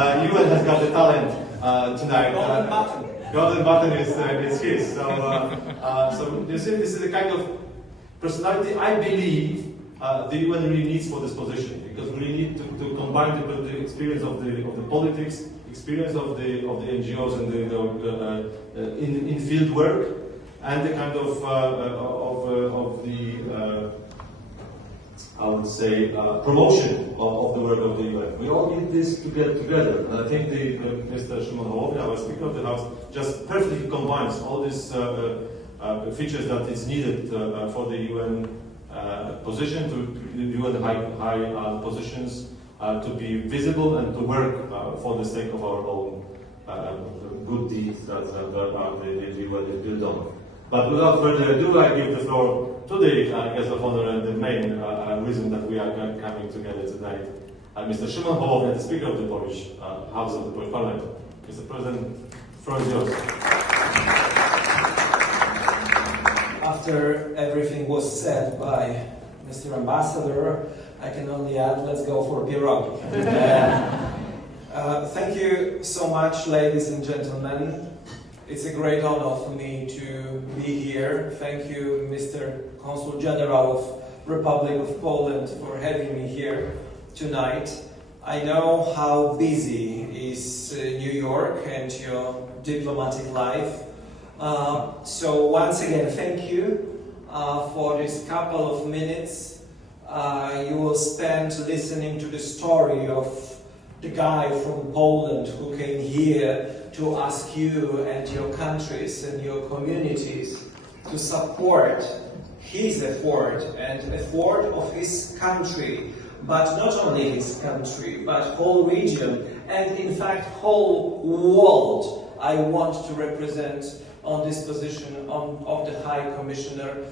UN has got the talent tonight. Golden button. Golden button is his. So, so this is the kind of personality I believe the UN really needs for this position, because we need to combine the experience of the politics, experience of the NGOs and the in field work, and the kind of the I would say promotion of the work of the UN. We all need this to get together, and I think Mr. Szymon Hołownia, our Speaker of the House, just perfectly combines all these features that is needed for the UN position, to UN high positions, to be visible and to work for the sake of our own good deeds that the UN is built on. But without further ado, I give the floor to the guest of honor and the main reason that we are coming together tonight, Mr. Szymon Hołownia, the Speaker of the Polish House of the Polish Parliament. Mr. President, the floor is yours. After everything was said by Mr. Ambassador, I can only add, let's go for pierogi. Thank you so much, ladies and gentlemen. It's a great honor for me to be here. Thank you, Mr. Consul General of Republic of Poland, for having me here tonight. I know how busy is New York and your diplomatic life. So once again, thank you for this couple of minutes. You will spend listening to the story of the guy from Poland who came here to ask you and your countries and your communities to support his effort and effort of his country, but not only his country, but whole region, and in fact whole world. I want to represent on this position of the High Commissioner.